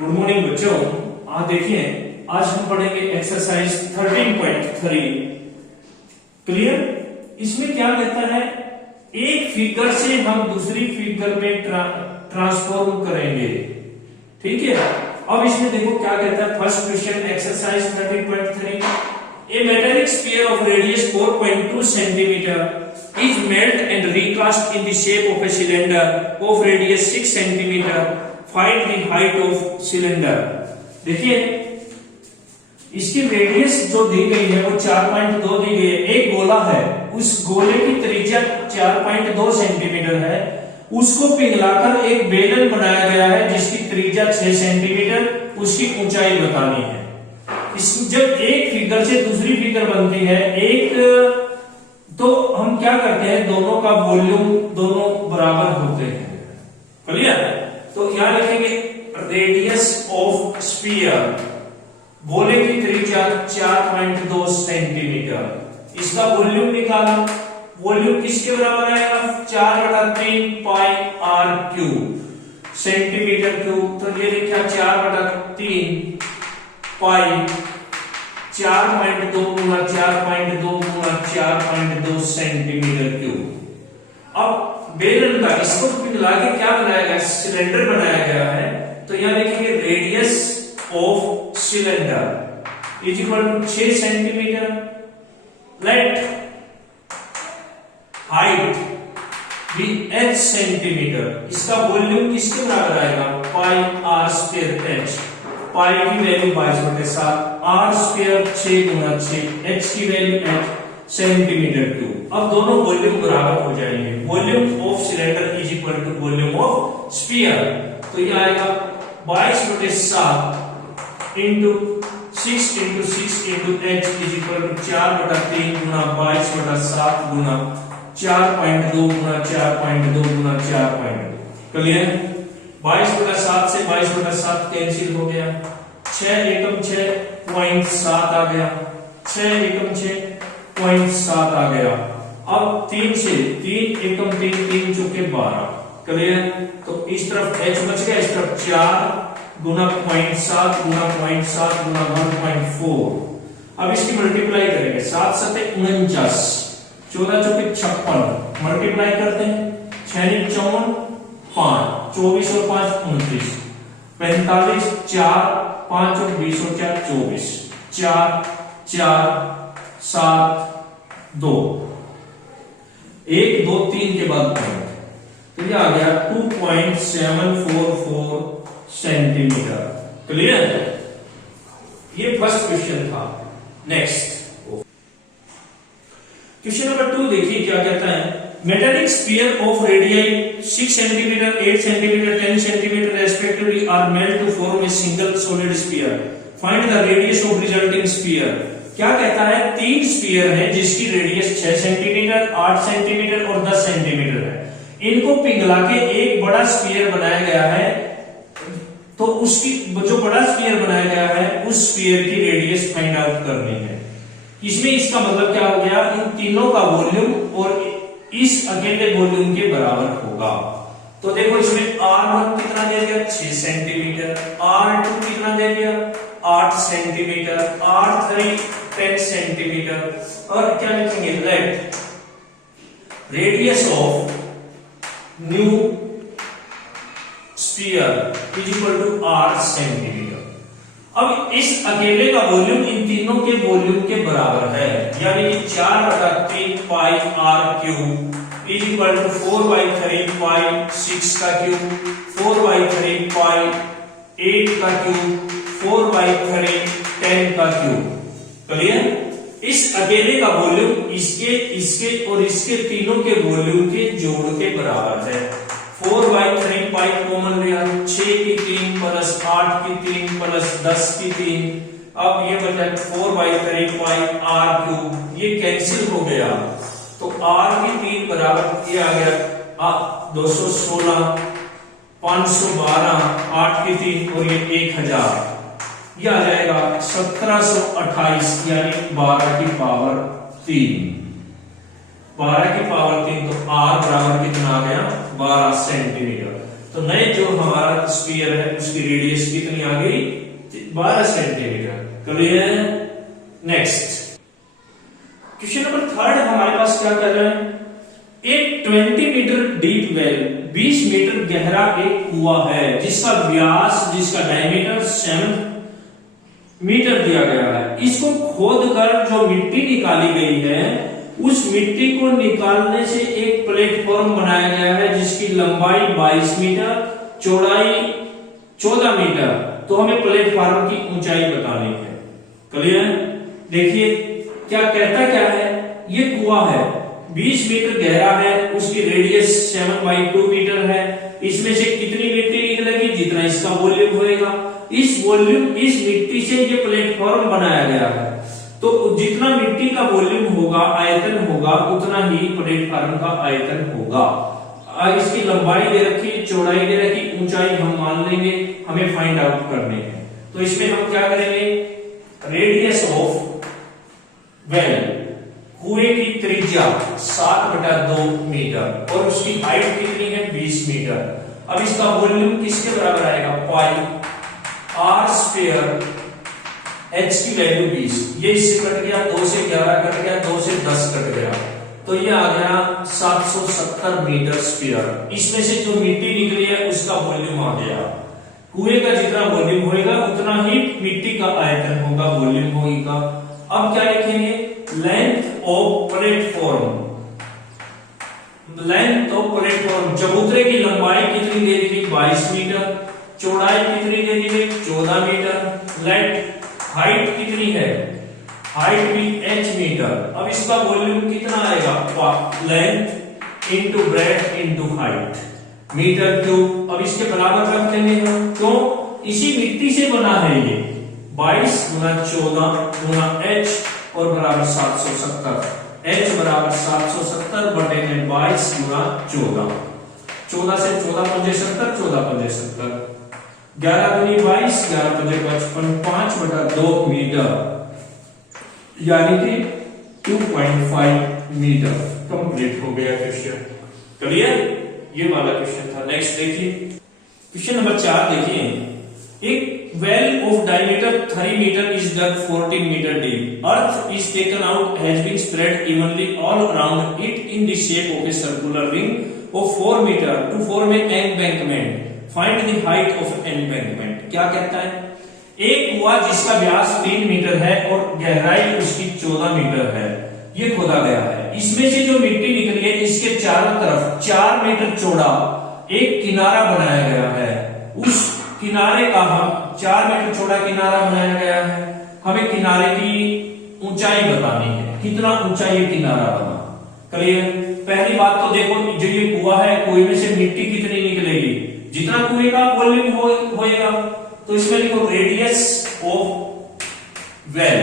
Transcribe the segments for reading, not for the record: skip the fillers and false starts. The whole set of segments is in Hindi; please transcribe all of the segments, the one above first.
गुड मॉर्निंग बच्चों। आज देखिए, आज हम पढ़ेंगे एक्सरसाइज 13.3। क्लियर? इसमें क्या कहता है, एक फिगर से हम दूसरी फिगर में ट्रांसफॉर्म करेंगे। ठीक है, अब इसमें देखो क्या कहता है। First question, exercise 13.3। A metallic sphere of radius 4.2 centimetre is melt and recast in the shape of a cylinder of radius 6 centimeter. Find the height of cylinder. देखिए, इसकी रेडियस जो दी गई है वो 4.2 दी गई है। एक गोला है, उस गोले की त्रिज्या 4.2 सेंटीमीटर है। उसको पिघलाकर एक बेलन बनाया गया है जिसकी त्रिज्या 6 सेंटीमीटर, उसकी ऊंचाई बतानी है। जब एक फिगर से दूसरी फिगर बनती है, एक तो हम क्या करते हैं, दोनों का वॉल्यूम दोनों बराबर होते हैं। क्लियर? तो यहां लिखेंगे रेडियस ऑफ स्फीयर, गोले की त्रिज्या 4.2 सेंटीमीटर। इसका वॉल्यूम निकाला, वॉल्यूम किसके बराबर आएगा, 4/3 pi r cube centimetre cube. तो ये लिखा 4/3 पाई 4.2 गुना 4.2 गुना 4.2 सेंटीमीटर क्यूब। अब बेलन का इसको पिघला के क्या बनाया गया, सिलेंडर बनाया गया है। तो यहां लिखेंगे radius of cylinder is equal to 6 centimetre. Let height be h centimetre. इसका वॉल्यूम किसके बराबर आएगा, pi r square h। Pi की वैल्यू 22/7, आर स्क्वायर 6 गुना 6, h की वैल्यू h सेंटीमीटर क्यूब। अब दोनों वॉल्यूम बराबर हो जाएंगे। Volume of cylinder is equal to volume of sphere. तो ये आएगा 22/7 into 6 into 6 into h is equal to 4/3 Guna 22/7 Guna 4.2 Guna 4.2 Guna 4.2। Clear? 22/7 से 22/7 कैंसिल हो गया। 6 एकम 6.7 आ गया, 6 एकम 6.7 आ गया। अब 3 से 3 एकम 3 3 चौके 12। क्लियर? तो इस तरफ h बच गया, इस तरफ 4 गुना 0.7 गुना 0.7 गुना 1.4। अब इसकी मल्टीप्लाई करेंगे, 7 7 49, 14 चौके 56। मल्टीप्लाई करते हैं, 6 54 5, 24 और 5 29, 45 4 5 और 20 और 4 24, 4 4 7 2, 1 2 3 के बाद पॉइंट। तो ये आ गया 2.744 सेंटीमीटर। क्लियर? ये फर्स्ट क्वेश्चन था। नेक्स्ट क्वेश्चन नंबर 2 देखिए क्या कहता है। Metallic sphere of radius 6 centimetre, 8 centimetre, 10 centimetre respectively are melt to form a single solid sphere. Find the radius of resulting sphere. क्या कहता है, 3 स्फीयर है जिसकी रेडियस 6 सेंटीमीटर, 8 सेंटीमीटर और 10 सेंटीमीटर है। इनको पिघला के एक बड़ा स्फीयर बनाया गया है। तो उसकी जो बड़ा स्फीयर बनाया गया है उस स्फीयर की रेडियस फाइंड आउट करनी है। इसमें इसका मतलब क्या हो गया, इन तीनों का वॉल्यूम और इस अकेले वॉल्यूम के बराबर होगा। तो देखो इसमें R1 कितना दे दिया, 6 सेंटीमीटर, R2 कितना दे दिया, 8 सेंटीमीटर, R3 10 सेंटीमीटर। और क्या लिखेंगे, let radius of new sphere is equal to R centimetre. अब इस अकेले का वॉल्यूम इन तीनों के वॉल्यूम के बराबर है, यानी कि 4/3 pi r cube is equal to 4/3 pi 6 का क्यूब, 4/3 पाई 8 का क्यूब, 4/3 10 का क्यूब। क्लियर? इस अकेले का वॉल्यूम इसके इसके और इसके तीनों के वॉल्यूम के जोड़ के बराबर है। 4/3 पाई कॉमन लिया, 6 की 3 प्लस 8 की 3 प्लस 10 की 3। अब ये बचा 4/3 पाई आर क्यूब, ये कैंसिल हो गया। तो आर की 3 बराबर ये आ गया 216, 512, 8 की 3 और ये 1000। ये आ जाएगा 1728, यानी 12 की पावर 3। 12 की पावर 3। तो आर बराबर कितना आ गया, 12 सेंटीमीटर। तो नए जो हमारा स्फीयर है उसकी रेडियस कितनी आ गई? 12 centimetre. Clear? Next question number 3 हमारे पास क्या कर रहे हैं? एक 20 मीटर डीप वेल, 20 मीटर गहरा एक कुआं है जिसका व्यास, जिसका डायमीटर 7 मीटर दिया गया है। इसको खोदकर जो मिट्टी निकाली गई है, उस मिट्टी को निकालने से एक प्लेटफॉर्म बनाया गया है जिसकी लंबाई 22 मीटर, चौड़ाई 14 मीटर। तो हमें प्लेटफॉर्म की ऊंचाई बतानी है। क्लियर? देखिए क्या कहता क्या है, ये कुआं है, 20 मीटर गहरा है, उसकी रेडियस 7/2 मीटर है। इसमें से कितनी मिट्टी निकलेगी? जितना इसका वॉल्यूम होएगा। इस मिट्टी से ये प्लेटफॉर्म बनाया गया है, तो जितना मिट्टी का वॉल्यूम होगा, आयतन होगा, उतना ही प्लेटफॉर्म का आयतन होगा। इसकी लंबाई दे रखी, चौड़ाई दे रखी, ऊंचाई हम मान लेंगे, हमें फाइंड आउट करने हैं। तो इसमें हम क्या करेंगे? रेडियस ऑफ वेल, कुएं की त्रिज्या 7/2 मीटर और उसकी हाइट कितनी है? 20 मीटर। अब इसका वॉल्यूम किसके बराबर आएगा? पाई आर स्क्वायर, h की वैल्यू 20। ये इससे कट गया, 2 से 11 कट गया, 2 से 10 कट गया, तो ये आ गया 770 मीटर स्क्वायर। इसमें से जो मिट्टी निकली है उसका वॉल्यूम आ गया। कुएं का जितना वॉल्यूम होगा उतना ही मिट्टी का आयतन होगा, वॉल्यूम होगा। अब क्या लिखेंगे? Length of platform, length of platform, चबूतरे की लंबाई कितनी दे दी गई? 22 मीटर, चौड़ाई कितनी दे दी गई? 14 मीटर, लेट हाइट कितनी है? हाइट भी h मीटर। अब इसका वॉल्यूम कितना आएगा? Length into breadth into height, metre cube. अब इसके बराबर रख देंगे हम, क्यों? इसी मिट्टी से बना है ये। 22 गुना 14 गुना h और बराबर 770। h बराबर 770 बटे में 22 गुना 14। 14 से 14 पंजे 70, 14 पंजे 70, 11 दूनी 22, 11 पंजे 55, 5/2 मीटर, यानी कि 2.5 मीटर। कंप्लीट हो गया क्वेश्चन। क्लियर? ये वाला क्वेश्चन था। नेक्स्ट देखिए क्वेश्चन नंबर 4 देखिए। एक well of diameter 3 metre is dug 14 metre deep. Earth is taken out, has been spread evenly all around it in the shape of a circular ring of 4 meter to form an embankment. Find the height of embankment. क्या कहता है? एक कुआं जिसका व्यास 3 मीटर है और गहराई उसकी 14 मीटर है, ये खोदा गया है। इसमें से जो मिट्टी निकली है, इसके चारों तरफ 4 मीटर चौड़ा एक किनारा बनाया गया है। उस किनारे का हम 4 मीटर चौड़ा किनारा बनाया गया है, हमें किनारे की ऊंचाई बतानी है, कितना ऊंचा ये किनारा बना। क्लियर? पहली बात तो देखो, जो ये कुआं है, कुएं में से मिट्टी कितनी निकलेगी? जितना कुएं का वॉल्यूम होएगा। तो इसमें लिखो रेडियस ऑफ वेल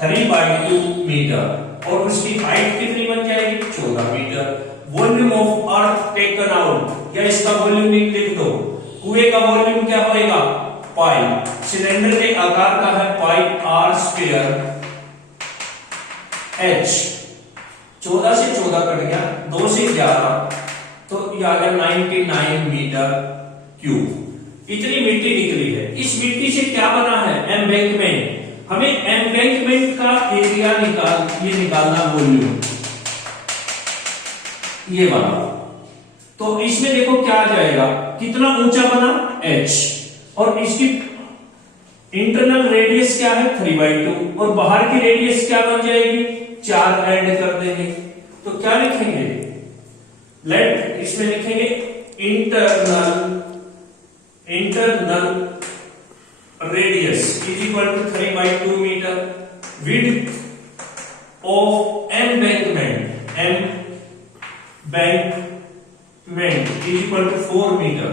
3/2 मीटर और उसकी हाइट कितनी बन जाएगी? 14 metre. Volume of earth taken out, या इसका वॉल्यूम लिख दो। कुएं का वॉल्यूम क्या होएगा? पाई, सिलेंडर के आकार का है पाई आर स्क्वायर h। 14 से 14 कट गया, 2 से 11, तो ये आ गया 99 मीटर क्यूब। इतनी मिट्टी निकली है। इस मिट्टी से क्या बना है? एम्बैंकमेंट। हमें एम्बैंकमेंट का एरिया निकालना, वॉल्यूम ये वाला। तो इसमें देखो क्या आ जाएगा, कितना ऊंचा बना? h, और इसकी इंटरनल रेडियस क्या है? 3/2, और बाहर की रेडियस क्या बन जाएगी? 4 ऐड कर देंगे, तो क्या लिखेंगे? लेट, इसमें लिखेंगे internal radius is equal to 3/2 metre, width of embankment is equal to 4 metre,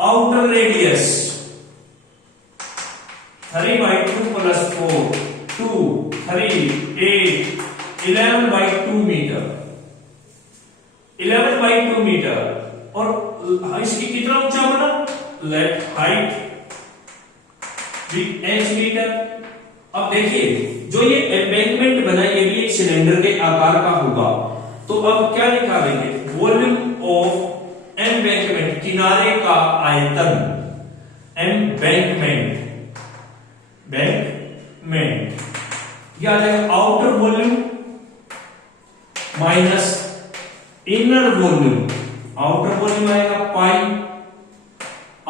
outer radius 3/2 plus 4 2 3 8 11/2 metre, 11/2 metre. और इसकी कितना ऊंचा बना? लेट हाइट भी h मीटर। अब देखिए, जो ये एम्बैंकमेंट बना, ये भी एक सिलेंडर के आकार का होगा। तो अब क्या निकालेंगे? वॉल्यूम ऑफ एम्बैंकमेंट किनारे का आयतन, एम्बैंकमेंट, बैंकमेंट, यह आ जाएगा outer volume minus inner volume. Outer volume आएगा पाई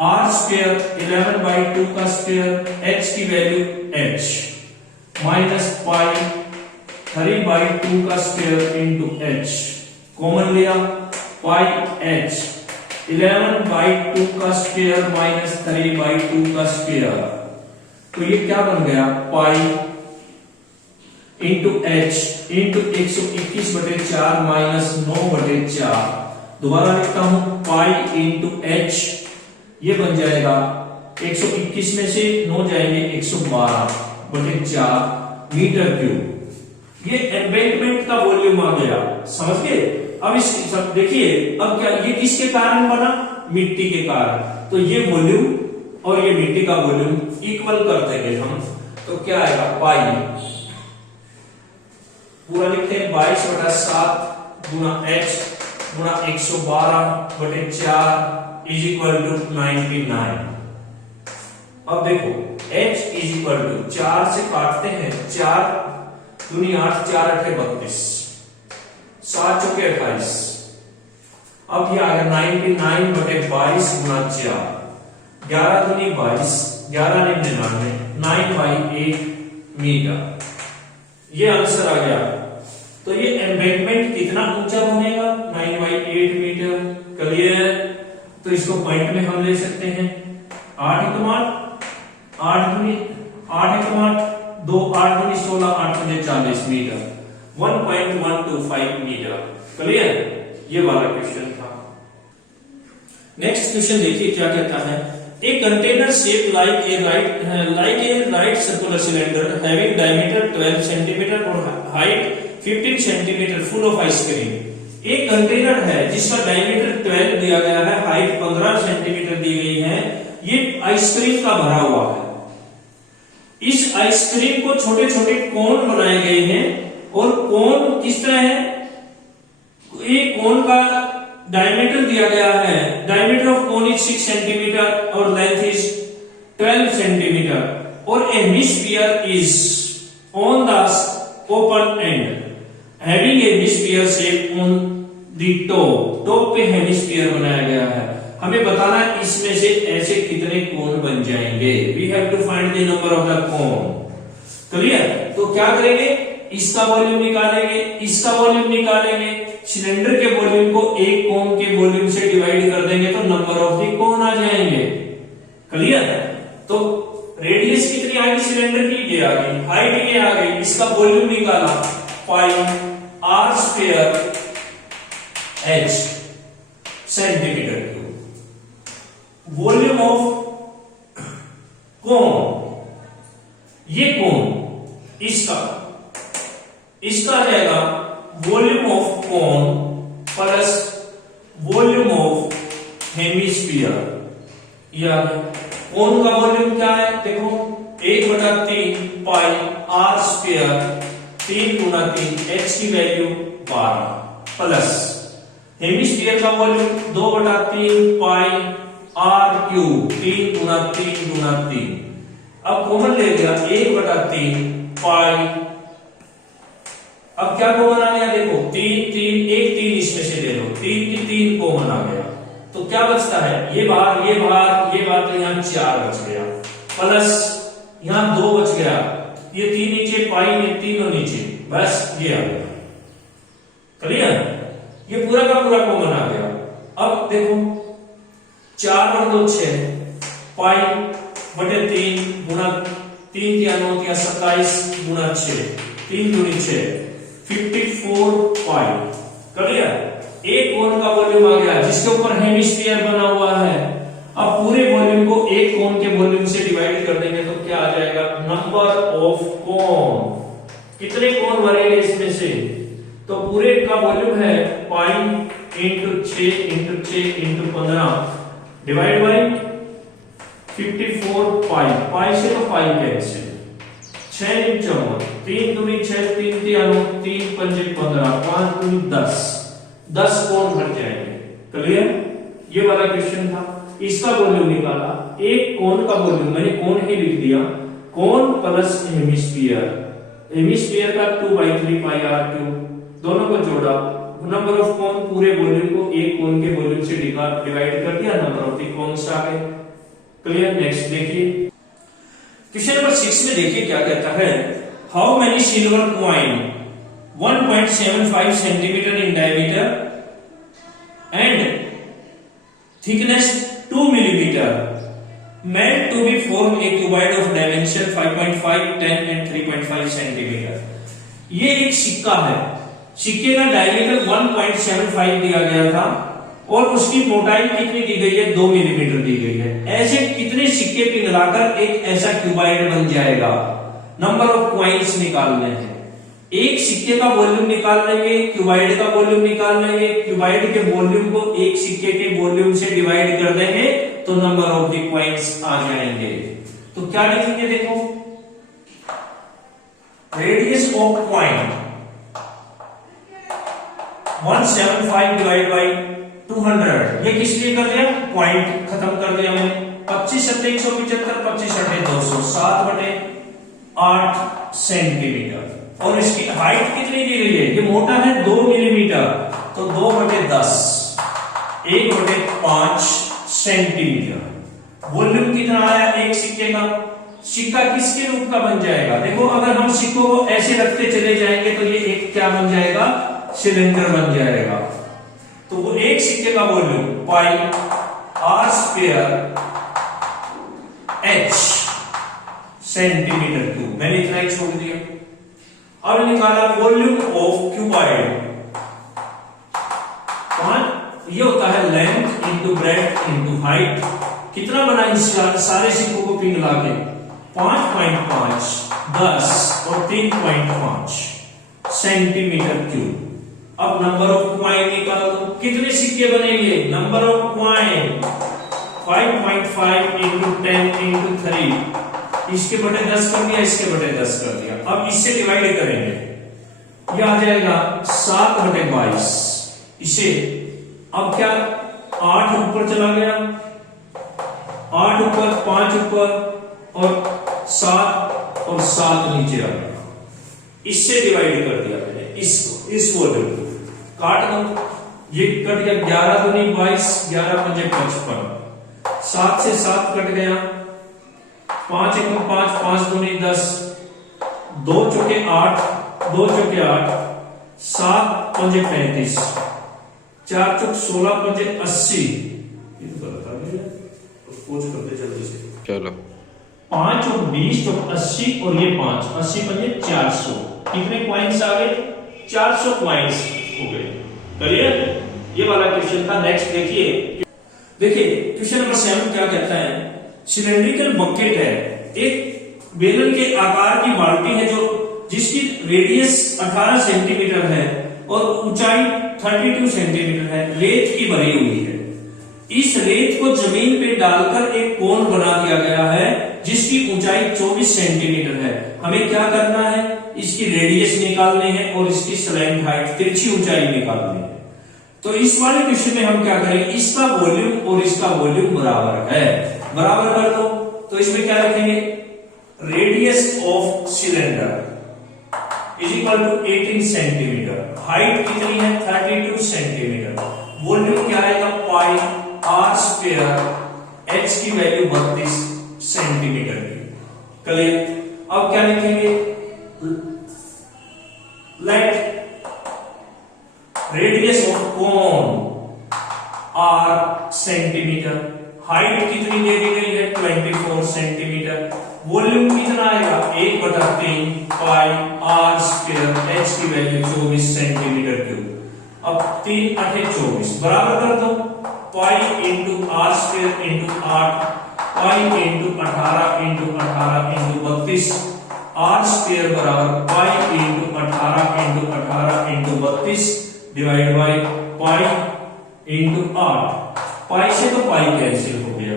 आर स्क्वायर 11/2 का स्क्वायर, एच की वैल्यू एच माइनस पाई 3/2 का स्क्वायर इंटू एच, कॉमन लिया पाई एच 11/2 का स्क्वायर माइनस 3/2 का स्क्वायर, तो ये क्या बन गया pi into H into 121/4 minus 9/4। दोबारा लिखता हूं पाई इंटू एच, ये बन जाएगा 121 में से 9 जाएंगे 112/4 मीटर क्यूब। ये एम्बैंकमेंट का वॉल्यूम आ गया, समझ गए। अब इस सब देखिए, अब क्या ये किसके कारण बना, मिट्टी के कारण। तो ये वॉल्यूम और ये मिट्टी का वॉल्यूम इक्वल कर देंगे हम, तो क्या आएगा पाई पूरा लिखते हैं 22/7 गुना एच गुना 112/4 इज इक्वल टू 99। अब देखो h इज इक्वल टू 4 से काटते हैं, 4 दूनी 8, 4 8 32, 7 चौके 28। अब ये आ गया 99/22 गुना 4, 11 दूनी 22, 11 99, 9/8 मीटर, ये आंसर आ गया। तो ये एम्बैंकमेंट कितना ऊंचा बनेगा, 9/8 मीटर। क्लियर। तो इसको पॉइंट में हम ले सकते हैं 8 × 8 दूनी 8 × 8 2, 8 दूनी 16, 8 दूनी 40 मीटर, 1.125 मीटर। क्लियर। ये वाला क्वेश्चन था। नेक्स्ट क्वेश्चन देखिए क्या कहता है। A container shaped like a right circular cylinder having diameter 12 cm और height 15 cm full of ice cream। एक कंटेनर है जिसका डायमीटर 12 दिया गया है, हाइट 15 सेंटीमीटर दी गई है, ये आइसक्रीम का भरा हुआ है। इस आइसक्रीम को छोटे छोटे कोन बनाए गए हैं और कोन किस तरह है, एक कोन का डायमीटर दिया गया है, diameter of cone is 6 centimetre और लेंथ इज 12 सेंटीमीटर और a hemisphere is on the open end having a hemisphere shape on the top. Top पे हेमिस्फीयर बनाया गया है। हमें बताना है इसमें से ऐसे कितने कोन बन जाएंगे। We have to find the number of the cone. Clear. तो क्या करेंगे, इसका वॉल्यूम निकालेंगे, इसका वॉल्यूम निकालेंगे, सिलेंडर के वॉल्यूम को एक कोन के वॉल्यूम से डिवाइड कर देंगे तो नंबर ऑफ द कोन आ जाएंगे। क्लियर। तो रेडियस कितनी आ गई सिलेंडर की, ये आ गई, हाइट ये आ गई, इसका वॉल्यूम निकाला pi r square H centimetre cube. Volume of cone, ये कोन इसका आ जाएगा volume of cone plus volume of hemisphere. या कोन का वॉल्यूम क्या है, देखो 1/3 पाई आर स्क्वायर 3 × 3 एच की वैल्यू 12 प्लस हेमिस्फीयर का वॉल्यूम 2/3 पाई आर क्यूब 3 × 3 × 3। अब कॉमन ले लिया 1/3 पाई, अब क्या कॉमन आ गया, देखो 3 3 1 3 इसमें से ले लो, 3 की 3 कॉमन आ गया, तो क्या बचता है, ये बार ये बार ये बार, तो यहाँ 4 बच गया प्लस यहाँ 2 बच गया, ये 3 नीचे पाई में 3 नीचे, बस ये आ गया। क्लियर। ये पूरा का पूरा कॉमन आ गया। अब देखो 4 × 2 6 पाई बटे 3 गुना 3 × 9 = 27 गुना 6 3 दूनी 6 54 पाई। क्लियर। एक कोन का वॉल्यूम आ गया जिसके ऊपर हेमिस्फीयर बना हुआ है। अब पूरे वॉल्यूम को एक कोन के वॉल्यूम से डिवाइड कर देंगे तो क्या आ जाएगा, नंबर ऑफ कोन। कितने कोन भरेंगे इसमें से, तो पूरे का वॉल्यूम है pi into 6 into 6 into 15 divide by 54 पाई। पाई से तो पाई कैंसिल, 6 × 4 3 दूनी 6 3 × 3 3 × 5 15 5 दूनी 10 10 कोण भर जाएंगे। क्लियर। ये वाला क्वेश्चन था, इसका वॉल्यूम निकाला। एक कोन का वॉल्यूम, मैंने कोन ही लिख दिया, कोन प्लस हेमिस्फीयर, हेमिस्फीयर का 2/3 पाई आर क्यूब, दोनों को जोड़ा, नंबर ऑफ कोन, पूरे वॉल्यूम को एक कोन के वॉल्यूम से डिवाइड कर दिया, नंबर ऑफ द कोन्स आ गए। क्लियर। नेक्स्ट देखिए क्वेश्चन नंबर 6 में देखिए क्या कहता है, how many silver coin 1.75 centimetre in diameter and thickness 2 millimeter meant to be form a cuboid of dimension 5.5, 10 and 3.5 centimetre. ये एक सिक्का है, सिक्के का डायमीटर 1.75 दिया गया था और उसकी मोटाई कितनी दी गई है, 2 मिलीमीटर दी गई है। ऐसे कितने सिक्के पिघलाकर एक ऐसा क्यूबाइड बन जाएगा। नंबर ऑफ कॉइन्स निकालने हैं, एक सिक्के का वॉल्यूम निकाल लेंगे, क्यूबाइड का वॉल्यूम निकाल लेंगे, क्यूबाइड के वॉल्यूम को एक सिक्के के वॉल्यूम से डिवाइड कर देंगे तो नंबर ऑफ द कॉइन्स आ जाएंगे। तो क्या लिखेंगे, देखो radius of coin 175 divide by 200, ये किस लिए कर दिया, पॉइंट खत्म कर दिया मैंने। 25 7 175, 25 8 200, 7/8 सेंटीमीटर। और इसकी हाइट कितनी दी गई है, ये मोटा है 2 मिलीमीटर, तो 2/10, 1/5 सेंटीमीटर। वॉल्यूम कितना आया एक सिक्के का, सिक्का किसके रूप का बन जाएगा, देखो अगर हम सिक्कों को ऐसे रखते चले जाएंगे तो ये एक क्या बन जाएगा, सिलेंडर बन जाएगा। तो वो एक सिक्के का volume pi r square H centimetre cube, मैंने इतना ही छोड़ दिया। अब निकाला वॉल्यूम ऑफ क्यूबाइड, ये होता है length into breadth into height. कितना बना इस सारे सिक्कों को पिघला के, 5.5, 10 और 3.5 सेंटीमीटर क्यूब। अब नंबर ऑफ कॉइन निकाल दो, कितने सिक्के बनेंगे, number of coin 5.5 into 10 into 3, इसके बटे 10 कर दिया, इसके बटे 10 कर दिया। अब इससे डिवाइड करेंगे, यह आ जाएगा 7/22। इसे अब क्या, 8 ऊपर चला गया, 8 ऊपर, 5 ऊपर और 7 और 7 नीचे आ गया, इससे डिवाइड कर दिया मैंने इसको, इस वॉल्यूम को काट दो, ये कट गया, 11 दूनी 22, 11 पंजे 55, 7 से 7 कट गया, 5 1 5, 5 दूनी 10, 2 चौके 8, 2 चौके 8, 7 पंजे 35, 4 चौक 16 पंजे 80, कुछ करते जल्दी से, चलो 5 और 20 चौक 80 और ये 5, 80 पंजे 400, कितने कॉइन्स आ गए, 400 कॉइन्स हो गए। क्लियर। ये वाला क्वेश्चन था। नेक्स्ट देखिए क्वेश्चन नंबर 7 क्या कहता है, सिलेंड्रिकल बकेट है, एक बेलन के आकार की बाल्टी है जो जिसकी रेडियस 18 सेंटीमीटर है और ऊंचाई 32 सेंटीमीटर है, रेत की भरी हुई है। इस रेत को जमीन पे डालकर एक कोन बना दिया गया है जिसकी ऊंचाई 24 सेंटीमीटर है। हमें क्या करना है, इसकी रेडियस निकालनी है और इसकी स्लैंट हाइट, तिरछी ऊंचाई निकालनी है। तो इस वाले क्वेश्चन में हम क्या करेंगे, इसका वॉल्यूम और इसका वॉल्यूम बराबर है, बराबर कर दो। तो इसमें क्या लिखेंगे, radius of cylinder is equal to 18 centimetre, height कितनी है 32 सेंटीमीटर, वॉल्यूम क्या आएगा पाई आर स्क्वायर, एच की वैल्यू 32 सेंटीमीटर की। क्लियर। अब क्या लिखेंगे, let radius of cone r centimetre, height कितनी दे दी गई है 24 सेंटीमीटर, वॉल्यूम कितना आएगा 1/3 पाई आर स्क्वायर, एच की वैल्यू 24 सेंटीमीटर क्यूब। अब 3 8 24 बराबर कर दो, pi into r square into 8, pi into 18 into 18 into 32, r square बराबर pi into 18 into 18 into 32 divide by pi into 8। Pi से तो पाई कैंसिल हो गया,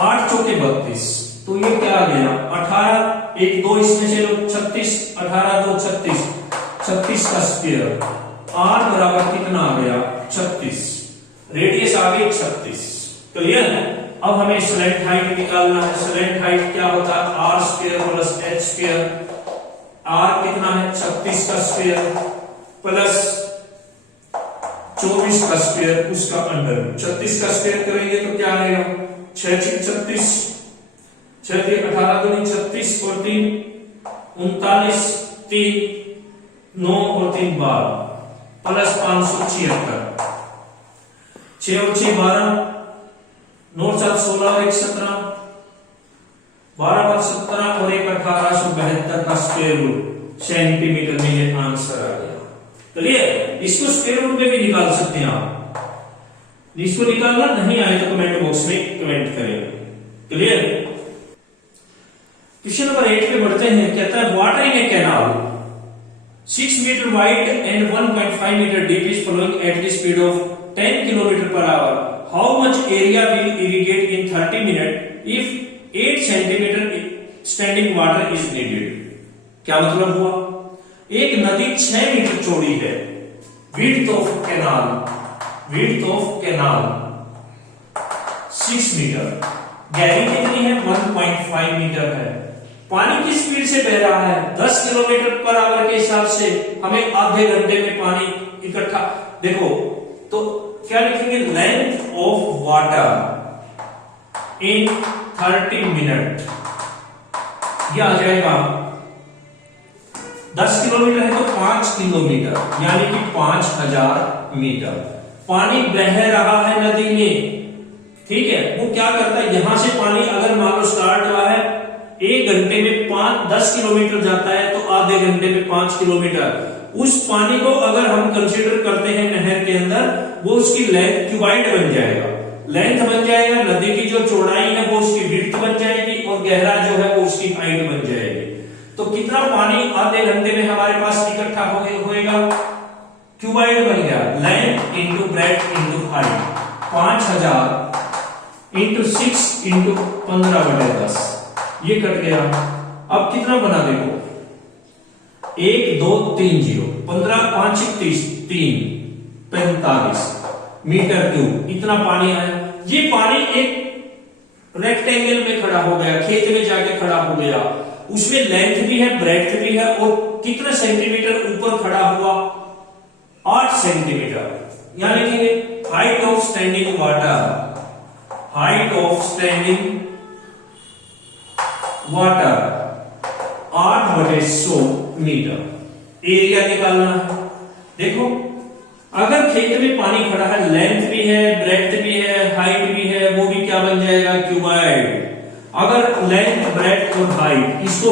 8 चौके 32, तो ये क्या आ गया 18, 1 2 इसमें से लो 36, 18 2 36, 36 का स्क्वायर, आर बराबर कितना आ गया 36। रेडियस आ गई 36। क्लियर है? अब हमें स्लैंट हाइट निकालना है। स्लैंट हाइट क्या होता है? R square plus h square. आर कितना है? 36 का स्क्वायर प्लस 24 का स्क्वायर, उसका अंडर। 36 का स्क्वायर करेंगे तो क्या आएगा? 6 6 36, 6 3 18 दूनी 36 और 3 39, 3 9 और 3 12 प्लस 576। 6 और 6 12, 9 7 16 और 1 17, 12 5 17 और 1 1872 का स्क्वायर रूट सेंटीमीटर में ये आंसर आ गया। क्लियर? इसको स्क्वायर रूट में भी निकाल सकते हैं आप। इसको निकालना नहीं आए तो कमेंट बॉक्स में कमेंट करें। क्लियर? क्वेश्चन नंबर 8 पे बढ़ते हैं। कहता है water in a canal 6 metre wide and 1.5 metre deep is flowing at the speed of 10 kilometre per hour. How much area will irrigate in 30 minute if 8 centimetre standing water is needed. क्या मतलब हुआ? एक नदी 6 मीटर चौड़ी है। Width of canal, width of canal 6 metre, गहरी कितनी है? 1.5 मीटर है। पानी की स्पीड से बह रहा है 10 किलोमीटर पर आवर के हिसाब से। हमें आधे घंटे में पानी इकट्ठा, देखो तो क्या लिखेंगे? Length of water in 30 minute, यह आ जाएगा 10 किलोमीटर है तो 5 किलोमीटर, यानी कि 5000 मीटर। पानी बह रहा है नदी में, ठीक है? वो क्या करता है? यहां से पानी अगर मान लो स्टार्ट हुआ है 1 घंटे में 10 किलोमीटर जाता है तो आधे घंटे में 5 किलोमीटर। उस पानी को अगर हम कंसीडर करते हैं नहर के अंदर, वो उसकी लेंथ क्यूबाइड बन जाएगा, लेंथ बन जाएगा। नदी की जो चौड़ाई है वो उसकी विड्थ बन जाएगी और गहरा जो है वो उसकी हाइट बन जाएगी। तो कितना पानी आधे घंटे में हमारे पास इकट्ठा होएगा? क्यूबाइड बन गया। Length into breadth into height, 5000 into 6 into 15/10, ये कट गया। अब कितना बना? देखो 1 2 3 0, 15 5 30, 3 45 मीटर क्यूब, इतना पानी आया। ये पानी एक रेक्टेंगल में खड़ा हो गया, खेत में जाके खड़ा हो गया। उसमें लेंथ भी है, ब्रेड्थ भी है, और कितना सेंटीमीटर ऊपर खड़ा हुआ? 8 सेंटीमीटर। यहां लिखेंगे height of standing water, height of standing water 8/100 metre. Area निकालना है। देखो अगर खेत में पानी खड़ा है, लेंथ भी है, ब्रेड्थ भी है, हाइट भी है, वो भी क्या बन जाएगा? क्यूबाइड। अगर लेंथ, ब्रेड्थ और हाइट, इसको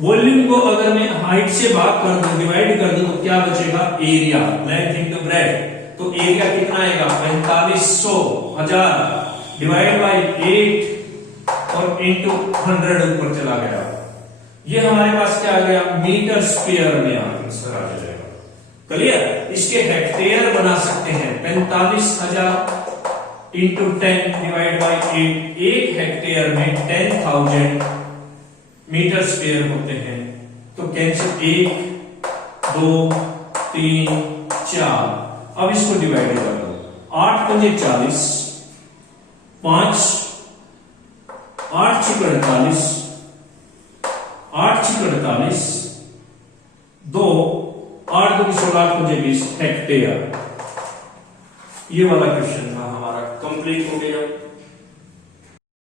वॉल्यूम को अगर मैं हाइट से भाग कर दूं, डिवाइड कर दूं, तो क्या बचेगा? एरिया। लेंथ इंटू ब्रेड्थ, तो एरिया कितना आएगा? 4500 1000 डिवाइड बाई 8 और इंटू 100 ऊपर चला गया। ये हमारे पास क्या आ गया? मीटर स्क्वायर में आंसर आ जाएगा। क्लियर? इसके हेक्टेयर बना सकते हैं। 45,000 इंटू 10 डिवाइड बाई 8, 1 हेक्टेयर में 10,000 मीटर स्क्वायर होते हैं। तो कैंसिल 1 2 3 4। अब इसको डिवाइड कर दो। 8 पंजे 40, 5 8 6 48, 8 6 48, 2 8 2 16 पंजे 20 हेक्टेयर। ये वाला क्वेश्चन था हमारा, कंप्लीट हो गया।